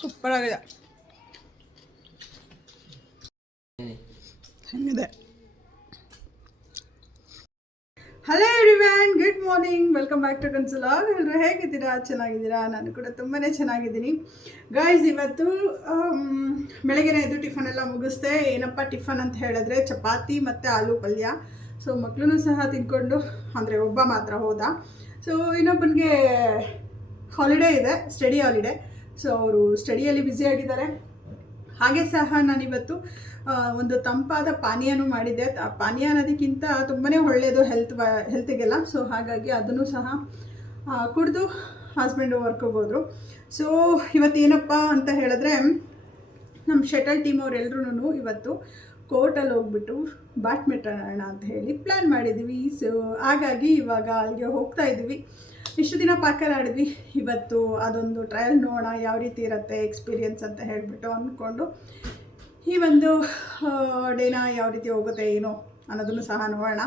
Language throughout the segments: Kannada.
ಸೂಪರ್ ಆಗಿದೆ. ಹೆಂಗಿದೆ? Hello everyone, good morning, welcome back to ಕನ್ಸುಲಾಗ್. ಎಲ್ಲರೂ ಹೇಗಿದ್ದೀರಾ? ಚೆನ್ನಾಗಿದ್ದೀರಾ? ನಾನು ಕೂಡ ತುಂಬಾ ಚೆನ್ನಾಗಿದ್ದೀನಿ ಗಾಯ್ಸ್. ಇವತ್ತು ಬೆಳಗ್ಗೆ ಎದ್ದು ಟಿಫನ್ ಎಲ್ಲ ಮುಗಿಸ್ದೆ. ಏನಪ್ಪ ಟಿಫನ್ ಅಂತ ಹೇಳಿದ್ರೆ ಚಪಾತಿ ಮತ್ತು ಆಲೂ ಪಲ್ಯ. ಸೊ ಮಕ್ಕಳು ಸಹ ತಿನ್ಕೊಂಡು, ಅಂದರೆ ಒಬ್ಬ ಮಾತ್ರ ಹೋದ. ಸೊ ಇನ್ನೊಬ್ಬನಿಗೆ ಹಾಲಿಡೇ ಇದೆ, ಸ್ಟಡಿ ಹಾಲಿಡೇ. ಸೊ ಅವರು ಸ್ಟಡಿಯಲ್ಲಿ ಬ್ಯುಸಿಯಾಗಿದ್ದಾರೆ. ಹಾಗೆ ಸಹ ನಾನಿವತ್ತು ಒಂದು ತಂಪಾದ ಪಾನೀಯನೂ ಮಾಡಿದ್ದೆ. ಪಾನೀಯ ಅನ್ನೋದಕ್ಕಿಂತ ತುಂಬಾ ಒಳ್ಳೆಯದು ಹೆಲ್ತಿಗೆಲ್ಲ. ಸೊ ಹಾಗಾಗಿ ಅದನ್ನು ಸಹ ಕುಡಿದು ಹಸ್ಬೆಂಡು ವರ್ಕಿಗೆ ಹೋದರು. ಸೊ ಇವತ್ತೇನಪ್ಪ ಅಂತ ಹೇಳಿದ್ರೆ, ನಮ್ಮ ಶಟಲ್ ಟೀಮ್ ಅವರೆಲ್ಲರೂ ಇವತ್ತು ಕೋರ್ಟಲ್ಲಿ ಹೋಗ್ಬಿಟ್ಟು ಬ್ಯಾಡ್ಮಿಂಟನ್ ಆಡೋಣ ಅಂತ ಹೇಳಿ ಪ್ಲ್ಯಾನ್ ಮಾಡಿದ್ದೀವಿ. ಸೊ ಹಾಗಾಗಿ ಇವಾಗ ಅಲ್ಲಿಗೆ ಹೋಗ್ತಾ ಇದ್ದೀವಿ. ಇಷ್ಟು ದಿನ ಪಾರ್ಕಲ್ಲಿ ಆಡಿದ್ವಿ, ಇವತ್ತು ಅದೊಂದು ಟ್ರಯಲ್ ನೋಡೋಣ ಯಾವ ರೀತಿ ಇರುತ್ತೆ ಎಕ್ಸ್ಪೀರಿಯನ್ಸ್ ಅಂತ ಹೇಳಿಬಿಟ್ಟು ಅಂದ್ಕೊಂಡು ಈ ಒಂದು ಡೇನ ಯಾವ ರೀತಿ ಹೋಗುತ್ತೆ ಏನೋ ಅನ್ನೋದನ್ನು ಸಹ ನೋಡೋಣ.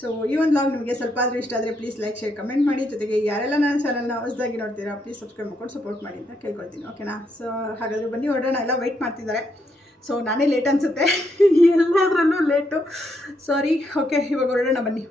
ಸೊ ಈ ಒಂದು ಲಾಗ್ ನಿಮಗೆ ಸ್ವಲ್ಪ ಆದರೂ ಇಷ್ಟ ಆದರೆ ಪ್ಲೀಸ್ ಲೈಕ್, ಶೇರ್, ಕಮೆಂಟ್ ಮಾಡಿ. ಜೊತೆಗೆ ಯಾರೆಲ್ಲ ನನ್ನ ಚಾನಲ್ನ ಹೊಸದಾಗಿ ನೋಡ್ತೀರಾ ಪ್ಲೀಸ್ ಸಬ್ಸ್ಕ್ರೈಬ್ ಮಾಡ್ಕೊಂಡು ಸಪೋರ್ಟ್ ಮಾಡಿ ಅಂತ ಕೇಳ್ಕೊಳ್ತೀನಿ, ಓಕೆನಾ? ಸೊ ಹಾಗಾದರೆ ಬನ್ನಿ ಹೊರಡೋಣ. ಎಲ್ಲ ವೆಯ್ಟ್ ಮಾಡ್ತಿದ್ದಾರೆ. ಸೊ ನಾನೇ ಲೇಟ್ ಅನಿಸುತ್ತೆ, ಎಲ್ಲದರಲ್ಲೂ ಲೇಟು, ಸಾರಿ. ಓಕೆ, ಇವಾಗ ಹೊರಡೋಣ ಬನ್ನಿ.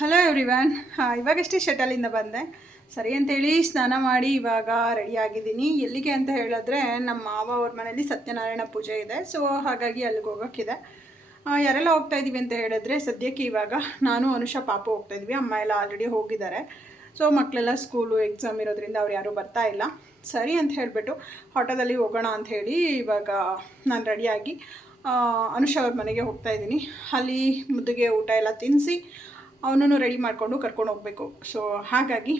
ಹಲೋ ಎವ್ರಿವನ್, ಇವಾಗಷ್ಟೇ ಶಟಲಿಂದ ಬಂದೆ. ಸರಿ ಅಂತೇಳಿ ಸ್ನಾನ ಮಾಡಿ ಇವಾಗ ರೆಡಿಯಾಗಿದ್ದೀನಿ. ಎಲ್ಲಿಗೆ ಅಂತ ಹೇಳಿದ್ರೆ, ನಮ್ಮ ಮಾವ ಅವ್ರ ಮನೇಲಿ ಸತ್ಯನಾರಾಯಣ ಪೂಜೆ ಇದೆ. ಸೊ ಹಾಗಾಗಿ ಅಲ್ಲಿಗೆ ಹೋಗೋಕ್ಕಿದೆ. ಯಾರೆಲ್ಲ ಹೋಗ್ತಾಯಿದ್ದೀವಿ ಅಂತ ಹೇಳಿದ್ರೆ, ಸದ್ಯಕ್ಕೆ ಇವಾಗ ನಾನು ಅನುಷಾ ಪಾಪು ಹೋಗ್ತಾಯಿದ್ವಿ. ಅಮ್ಮ ಎಲ್ಲ ಆಲ್ರೆಡಿ ಹೋಗಿದ್ದಾರೆ. ಸೊ ಮಕ್ಕಳೆಲ್ಲ ಸ್ಕೂಲು ಎಕ್ಸಾಮ್ ಇರೋದ್ರಿಂದ ಅವ್ರು ಯಾರೂ ಬರ್ತಾ ಇಲ್ಲ. ಸರಿ ಅಂತ ಹೇಳಿಬಿಟ್ಟು ಆಟೋದಲ್ಲಿ ಹೋಗೋಣ ಅಂಥೇಳಿ ಇವಾಗ ನಾನು ರೆಡಿಯಾಗಿ ಅನುಷಾ ಅವ್ರ ಮನೆಗೆ ಹೋಗ್ತಾಯಿದ್ದೀನಿ. ಅಲ್ಲಿ ಮುದ್ದಿಗೆ ಊಟ ಎಲ್ಲ ತಿನ್ನಿಸಿ ಅವನನ್ನು ರೆಡಿ ಮಾಡಿಕೊಂಡು ಕರ್ಕೊಂಡು ಹೋಗಬೇಕು. ಸೊ ಹಾಗಾಗಿ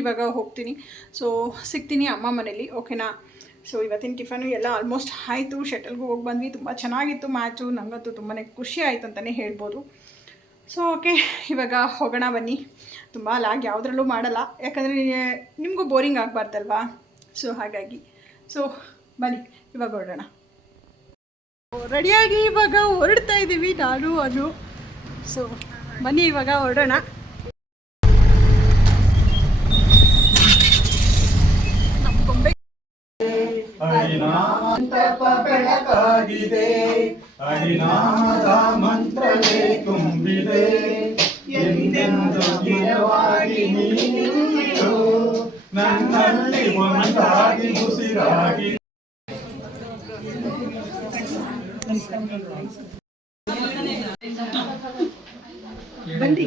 ಇವಾಗ ಹೋಗ್ತೀನಿ. ಸೊ ಸಿಗ್ತೀನಿ ಅಮ್ಮ ಮನೇಲಿ, ಓಕೆನಾ. ಸೊ ಇವತ್ತಿನ ಟಿಫನು ಎಲ್ಲ ಆಲ್ಮೋಸ್ಟ್ ಆಯಿತು. ಶಟಲ್ಗೂ ಹೋಗಿ ಬಂದ್ವಿ, ತುಂಬ ಚೆನ್ನಾಗಿತ್ತು ಮ್ಯಾಚು. ನನಗಂತೂ ತುಂಬಾ ಖುಷಿ ಆಯಿತು ಅಂತಲೇ ಹೇಳ್ಬೋದು. ಸೊ ಓಕೆ, ಇವಾಗ ಹೋಗೋಣ ಬನ್ನಿ. ತುಂಬ ಲಾಗ್ ಯಾವುದ್ರಲ್ಲೂ ಮಾಡಲ್ಲ, ಯಾಕಂದರೆ ನಿಮಗೂ ಬೋರಿಂಗ್ ಆಗಬಾರ್ದಲ್ವಾ. ಸೊ ಹಾಗಾಗಿ ಸೊ ಬನ್ನಿ ಇವಾಗ ಹೊರಡೋಣ. ರೆಡಿಯಾಗಿ ಇವಾಗ ಹೊರಡ್ತಾ ಇದ್ದೀವಿ ನಾನು ಅದು. ಸೊ ಬನ್ನಿ ಇವಾಗ ಹೊರಡೋಣ. ನಮ್ಮ ಗೊಂಬೆ ಬೆಳಕಾಗಿದೆ, ಹರಿನಾಮದ ಮಂತ್ರವೇ ತುಂಬಿದೆ, ಎಂದೆಂದು ಸ್ಥಿರವಾಗಿ ನೀನು ನನ್ನಲ್ಲಿ ಒಂದಾಗಿ ಉಸಿರಾಗಿ. ಬನ್ನಿ.